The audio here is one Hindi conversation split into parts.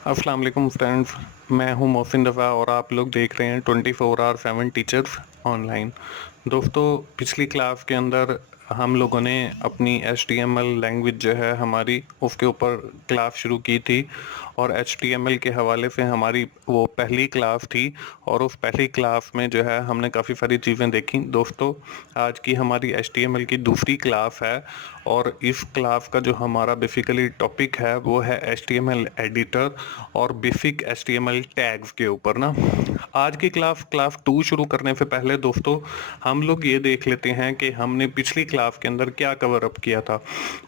अस्सलाम वालेकुम फ्रेंड्स। मैं हूं मोहसिन रफ़ा और आप लोग देख रहे हैं 24/7 टीचर्स ऑनलाइन। दोस्तों, पिछली क्लास के अंदर हम लोगों ने अपनी HTML लैंग्वेज जो है हमारी उसके ऊपर क्लास शुरू की थी और HTML के हवाले से हमारी वो पहली क्लास थी और उस पहली क्लास में जो है हमने काफ़ी सारी चीज़ें देखी। दोस्तों, आज की हमारी HTML की दूसरी क्लास है और इस क्लास का जो हमारा बेसिकली टॉपिक है वो है HTML एडिटर और बेसिक HTML टैग्स के ऊपर ना। आज की क्लास 2 शुरू करने से पहले दोस्तों हम लोग ये देख लेते हैं कि हमने पिछली क्लास के अंदर क्या कवर अप किया था।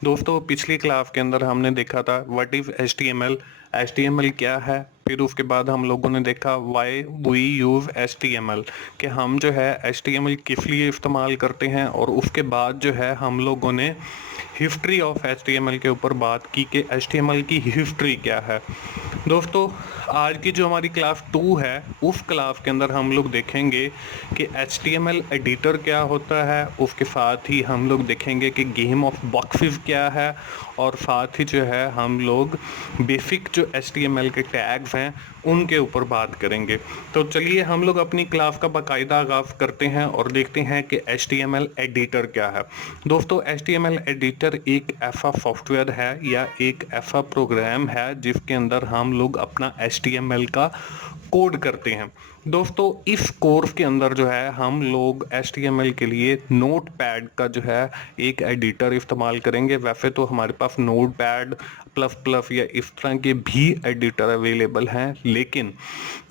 दोस्तों, पिछली क्लास के अंदर हमने देखा था व्हाट इज HTML क्या है। फिर उसके बाद हम लोगों ने देखा वाई वी यूज HTML कि हम जो है HTML किस लिए इस्तेमाल करते हैं, और उसके बाद जो है हम लोगों ने हिस्ट्री ऑफ HTML के ऊपर बात की कि HTML की हिस्ट्री क्या है। दोस्तों, आज की जो हमारी क्लास 2 है उस क्लास के अंदर हम लोग देखेंगे कि HTML एडिटर क्या होता है। उसके साथ ही हम लोग देखेंगे कि गेम ऑफ बॉक्सेस क्या है, और साथ ही जो है हम लोग बेसिक जो HTML के टैग्स हैं उनके ऊपर बात करेंगे। तो चलिए हम लोग अपनी क्लास का बाकायदा आगाज़ करते हैं और देखते हैं कि HTML एडिटर क्या है। दोस्तों, HTML एडिटर एक ऐसा सॉफ्टवेयर है या एक ऐसा प्रोग्राम है जिसके अंदर हम लोग अपना HTML का कोड करते हैं। दोस्तों, इस कोर्स के अंदर जो है हम लोग HTML के लिए नोटपैड का जो है एक एडिटर इस्तेमाल करेंगे। वैसे तो हमारे पास नोटपैड प्लस प्लस या इस तरह के भी एडिटर अवेलेबल हैं, लेकिन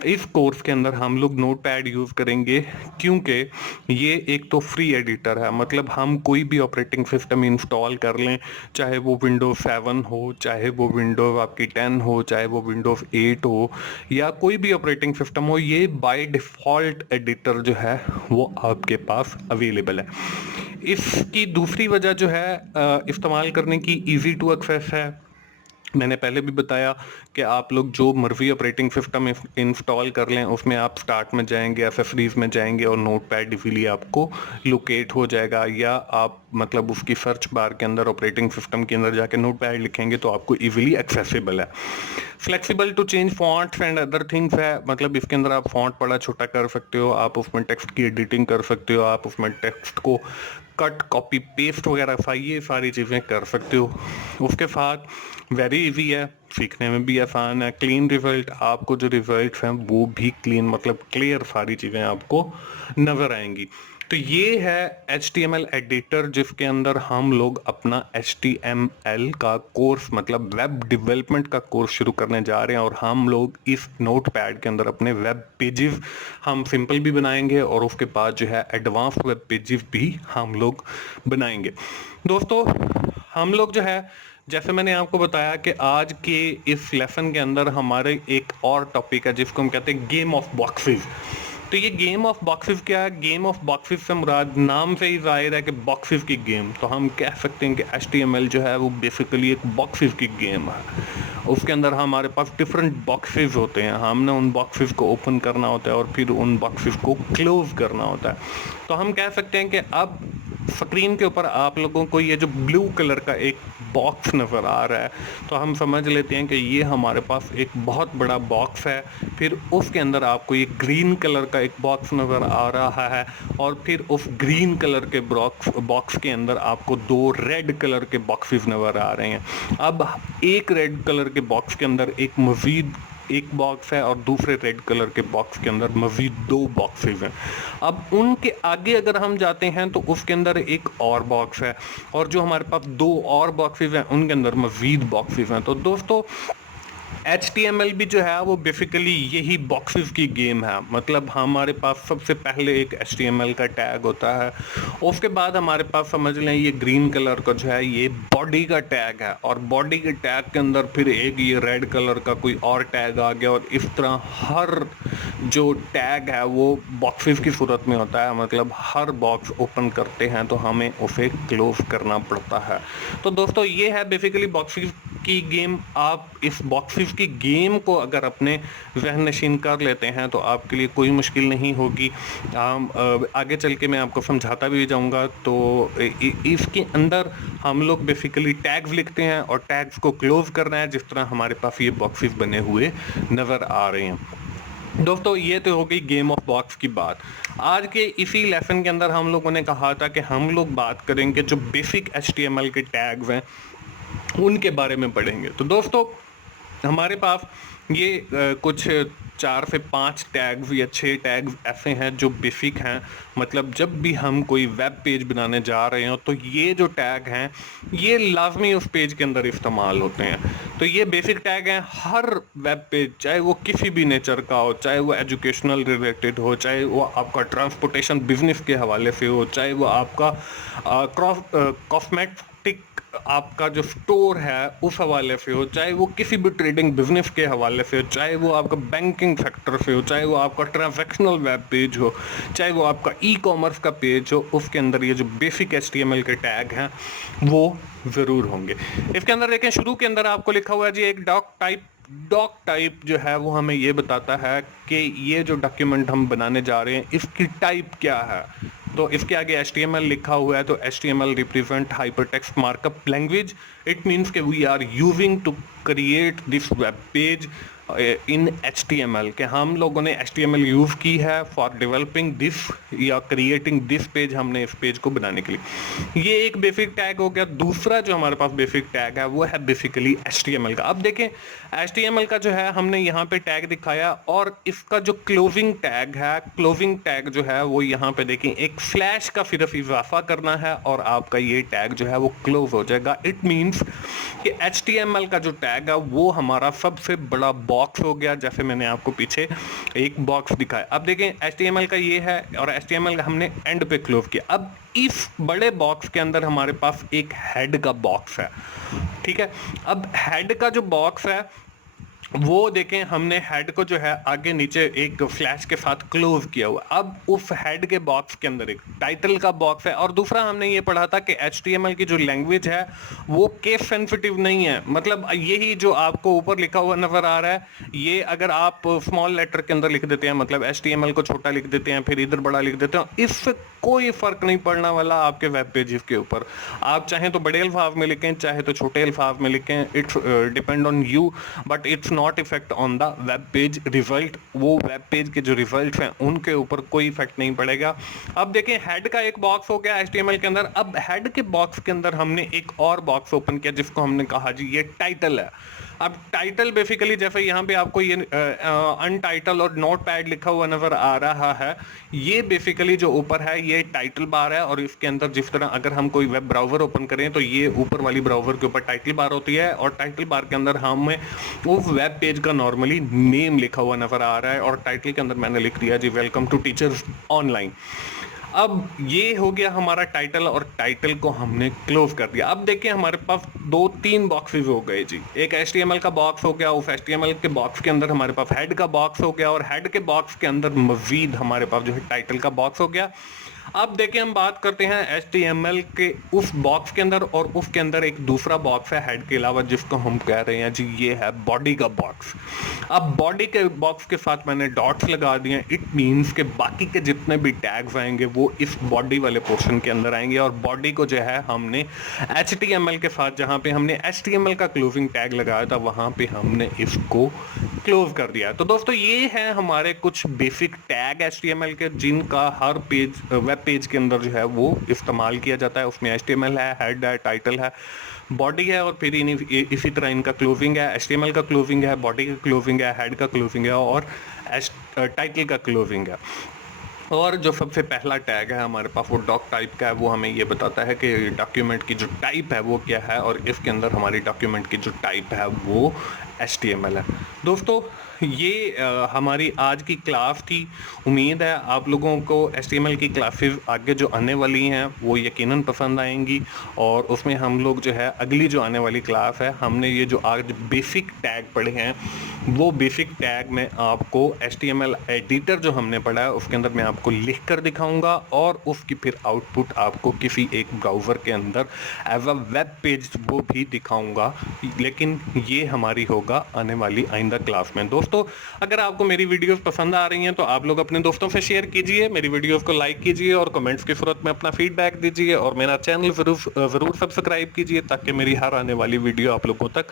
इस कोर्स के अंदर हम लोग नोटपैड यूज़ करेंगे क्योंकि ये एक तो फ्री एडिटर है। मतलब हम कोई भी ऑपरेटिंग सिस्टम इंस्टॉल कर लें, चाहे वो विंडोज 7 हो, चाहे वो विंडोज आपकी 10 हो, चाहे वो विंडोज 8 हो, या कोई भी ऑपरेटिंग सिस्टम हो, ये बाय डिफ़ॉल्ट एडिटर जो है वो आपके पास अवेलेबल है। इसकी दूसरी वजह जो है इस्तेमाल करने की ईजी टू एक्सेस है। मैंने पहले भी बताया कि आप लोग जो मर्जी ऑपरेटिंग सिस्टम इंस्टॉल कर लें, उसमें आप स्टार्ट में जाएंगे, एसेसरीज में जाएंगे और नोटपैड इजीली आपको लोकेट हो जाएगा, या आप मतलब उसकी सर्च बार के अंदर ऑपरेटिंग सिस्टम के अंदर जाके नोटपैड लिखेंगे तो आपको इजीली एक्सेसिबल है। Flexible to change fonts and other things है। मतलब इसके अंदर आप फॉन्ट बड़ा छोटा कर सकते हो, आप उसमें टेक्स्ट की एडिटिंग कर सकते हो, आप उसमें टेक्स्ट को कट कॉपी पेस्ट वगैरह ये सारी चीज़ें कर सकते हो। उसके साथ वेरी इजी है, सीखने में भी आसान है। क्लीन रिजल्ट, आपको जो रिजल्ट हैं वो भी क्लीन मतलब क्लियर सारी चीज़ें आपको नज़र आएंगी। तो ये है HTML एडिटर जिसके अंदर हम लोग अपना HTML का कोर्स मतलब वेब डेवलपमेंट का कोर्स शुरू करने जा रहे हैं, और हम लोग इस नोटपैड के अंदर अपने वेब पेजेस हम सिंपल भी बनाएंगे और उसके बाद जो है एडवांस वेब पेजेस भी हम लोग बनाएंगे। दोस्तों, हम लोग जो है जैसे मैंने आपको बताया कि आज के इस लेसन के अंदर हमारे एक और टॉपिक है जिसको हम कहते हैं गेम ऑफ बॉक्सेस। तो ये गेम ऑफ बॉक्सेस क्या है? गेम ऑफ बॉक्सेस से मुराद नाम से ही जाहिर है कि बॉक्सेस की गेम। तो हम कह सकते हैं कि HTML जो है वो बेसिकली एक बॉक्सेस की गेम है। उसके अंदर हमारे पास डिफरेंट बॉक्सेस होते हैं, हमने उन बॉक्सेस को ओपन करना होता है और फिर उन बॉक्सेस को क्लोज करना होता है। तो हम कह सकते हैं कि अब स्क्रीन के ऊपर आप लोगों को ये जो ब्लू कलर का एक बॉक्स नज़र आ रहा है, तो हम समझ लेते हैं कि ये हमारे पास एक बहुत बड़ा बॉक्स है। फिर उसके अंदर आपको ये ग्रीन कलर का एक बॉक्स नज़र आ रहा है, और फिर उस ग्रीन कलर के बॉक्स के अंदर आपको 2 रेड कलर के बॉक्सेस नज़र आ रहे हैं। अब एक रेड कलर के बॉक्स के अंदर एक मज़ीद एक बॉक्स है और दूसरे रेड कलर के बॉक्स के अंदर मज़ीद 2 बॉक्सेस हैं। अब उनके आगे अगर हम जाते हैं तो उसके अंदर एक और बॉक्स है, और जो हमारे पास 2 और बॉक्सेस हैं उनके अंदर मज़ीद बॉक्सेस हैं। तो दोस्तों, HTML भी जो है वो बेसिकली यही बॉक्सेस की गेम है। मतलब हमारे पास सबसे पहले एक HTML का टैग होता है, उसके बाद हमारे पास समझ लें ये ग्रीन कलर का जो है ये बॉडी का टैग है, और बॉडी के टैग के अंदर फिर एक ये रेड कलर का कोई और टैग आ गया, और इस तरह हर जो टैग है वो बॉक्सेस की सूरत में होता है। मतलब हर बॉक्स ओपन करते हैं तो हमें उसे क्लोज करना पड़ता है। तो दोस्तों, ये है बेसिकली बॉक्सेस की गेम, आप इस बॉक्सेस की गेम को अगर अपने ज़हन नशीन कर लेते हैं तो आपके लिए कोई मुश्किल नहीं होगी। आगे चल के मैं आपको समझाता भी जाऊंगा। तो इसके अंदर हम लोग बेसिकली टैग्स लिखते हैं और टैग्स को क्लोज करना है, जिस तरह हमारे पास ये बॉक्सेस बने हुए नज़र आ रहे हैं। दोस्तों ये तो हो गई गेम ऑफ बॉक्स की बात। आज के इसी लेसन के अंदर हम लोगों ने कहा था कि हम लोग बात करेंगे जो बेसिक HTML के टैग्स हैं उनके बारे में पढ़ेंगे। तो दोस्तों हमारे पास ये कुछ 4 से 5 टैग्स या 6 टैग्स ऐसे हैं जो बेसिक हैं। मतलब जब भी हम कोई वेब पेज बनाने जा रहे हो तो ये जो टैग हैं ये लाजमी उस पेज के अंदर इस्तेमाल होते हैं। तो ये बेसिक टैग हैं हर वेब पेज, चाहे वो किसी भी नेचर का हो, चाहे वो एजुकेशनल रिलेटेड हो, चाहे वो आपका ट्रांसपोर्टेशन बिजनेस के हवाले से हो, चाहे वो आपका कॉस्मेटिक आपका जो स्टोर है उस हवाले से हो, चाहे वो किसी भी ट्रेडिंग बिजनेस के हवाले से हो, चाहे वो आपका बैंकिंग सेक्टर से हो, चाहे वो आपका ट्रांजैक्शनल वेब पेज हो, चाहे वो आपका ई-कॉमर्स का पेज हो, उसके अंदर ये जो बेसिक HTML के टैग हैं वो ज़रूर होंगे। इसके अंदर देखें शुरू के अंदर आपको लिखा हुआ है जी एक डॉक टाइप जो है वो हमें ये बताता है कि ये जो डॉक्यूमेंट हम बनाने जा रहे हैं इसकी टाइप क्या है। तो इसके आगे HTML लिखा हुआ है, तो HTML represent hypertext markup language. It means कि we are using to create this web page in HTML, के हम लोगों ने HTML यूज़ की है फॉर डेवलपिंग दिस या क्रिएटिंग दिस पेज, हमने इस पेज को बनाने के लिए। ये एक बेसिक टैग हो गया। दूसरा जो हमारे पास बेसिक टैग है वो है बेसिकली HTML का। अब देखें HTML का जो है हमने यहाँ पे टैग दिखाया और इसका जो क्लोजिंग टैग है, क्लोजिंग टैग जो है वो यहाँ पे देखें एक स्लैश का सिर्फ इजाफा करना है और आपका ये टैग जो है वो क्लोज हो जाएगा। इट मीन्स कि HTML का जो टैग है वो हमारा सबसे बड़ा बॉक्स हो गया, जैसे मैंने आपको पीछे एक बॉक्स दिखाया। अब देखें HTML का ये है और HTML का हमने एंड पे क्लोज किया। अब इस बड़े बॉक्स के अंदर हमारे पास एक हेड का बॉक्स है, ठीक है। अब हेड का जो बॉक्स है वो देखें हमने हेड को जो है आगे नीचे एक फ्लैश के साथ क्लोज किया हुआ। अब उस हेड के बॉक्स के अंदर एक टाइटल का बॉक्स है। और दूसरा हमने ये पढ़ा था कि HTML की जो लैंग्वेज है वो केस सेंसिटिव नहीं है। मतलब यही जो आपको ऊपर लिखा हुआ नजर आ रहा है, ये अगर आप स्मॉल लेटर के अंदर लिख देते हैं, मतलब HTML को छोटा लिख देते हैं फिर इधर बड़ा लिख देते हैं, इससे कोई फर्क नहीं पड़ने वाला आपके वेब पेजेस के ऊपर। आप चाहें तो बड़े अल्फाज में लिखें, चाहे तो छोटे अल्फाज में लिखें, it's depend on you, but it's not effect on the web page result. वो वेब पेज के जो रिजल्ट हैं उनके ऊपर कोई इफेक्ट नहीं पड़ेगा। अब देखें हेड का एक बॉक्स हो गया HTML के अंदर। अब हेड के बॉक्स के अंदर हमने एक और बॉक्स ओपन किया जिसको हमने कहा जी ये टाइटल है। अब टाइटल बेसिकली जैसे यहाँ पे आपको ये अनटाइटल और नोट पैड लिखा हुआ नजर आ रहा है, ये बेसिकली जो ऊपर है ये टाइटल बार है। और इसके अंदर जिस तरह अगर हम कोई वेब ब्राउजर ओपन करें तो ये ऊपर वाली ब्राउजर के ऊपर टाइटल बार होती है और टाइटल बार के अंदर हमें वो वेब पेज का नॉर्मली नेम लिखा हुआ नजर आ रहा है और टाइटल के अंदर मैंने लिख दिया जी वेलकम टू टीचर्स ऑनलाइन। अब ये हो गया हमारा टाइटल और टाइटल को हमने क्लोज कर दिया। अब देखिए हमारे पास 2-3 बॉक्सेस हो गए जी। एक HTML का बॉक्स हो गया, उस HTML के बॉक्स के अंदर हमारे पास हेड का बॉक्स हो गया और हेड के बॉक्स के अंदर मजीद हमारे पास जो है टाइटल का बॉक्स हो गया। अब देखिए हम बात करते हैं HTML के उस बॉक्स के अंदर और उसके अंदर एक दूसरा बॉक्स है हेड के अलावा जिसको हम कह रहे हैं जी ये है बॉडी का बॉक्स। अब बॉडी के बॉक्स के साथ मैंने डॉट्स लगा दिए। इट मीन्स के बाकी के जितने भी टैग्स आएंगे वो इस बॉडी वाले पोर्शन के अंदर आएंगे और बॉडी को जो है हमने HTML के साथ जहां पे हमने HTML का क्लोजिंग टैग लगाया था वहां पे हमने इसको क्लोज कर दिया। तो दोस्तों ये है हमारे कुछ बेसिक टैग HTML के जिनका हर पेज वेब पेज के अंदर जो है वो इस्तेमाल किया जाता है। उसमें HTML है, हेड है, टाइटल है, बॉडी है और फिर इसी तरह इनका क्लोजिंग है। HTML का क्लोजिंग है, बॉडी का क्लोजिंग है, हेड का क्लोजिंग है और टाइटल का क्लोजिंग है। और जो सबसे पहला टैग है हमारे पास वो डॉक टाइप का है। वो हमें ये बताता है कि डॉक्यूमेंट की जो टाइप है वो क्या है और इसके अंदर हमारी डॉक्यूमेंट की जो टाइप है वो HTML है। दोस्तों ये हमारी आज की क्लास थी। उम्मीद है आप लोगों को एचटीएमएल की क्लासेस आगे जो आने वाली हैं वो यकीनन पसंद आएंगी, और उसमें हम लोग जो है अगली जो आने वाली क्लास है, हमने ये जो आज बेसिक टैग पढ़े हैं वो बेसिक टैग में आपको एचटीएमएल एडिटर जो हमने पढ़ा है उसके अंदर मैं आपको लिख कर दिखाऊंगा, और उसकी फिर आउटपुट आपको किसी एक ब्राउज़र के अंदर एज अ वेब पेज वो भी दिखाऊंगा। लेकिन ये हमारी होगा आने वाली आइंदा क्लास में। दोस्तों, अगर आपको मेरी वीडियोस पसंद आ रही हैं तो आप लोग अपने दोस्तों से शेयर कीजिए, मेरी वीडियोस को लाइक कीजिए और कमेंट्स की सूरत में अपना फीडबैक दीजिए, और मेरा चैनल ज़रूर सब्सक्राइब कीजिए ताकि मेरी हर आने वाली वीडियो आप लोगों तक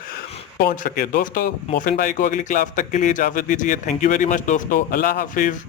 पहुंच सके। दोस्तों, मोहसिन भाई को अगली क्लास तक के लिए इजाज़त दीजिए। थैंक यू वेरी मच दोस्तों। अल्लाह हाफिज़।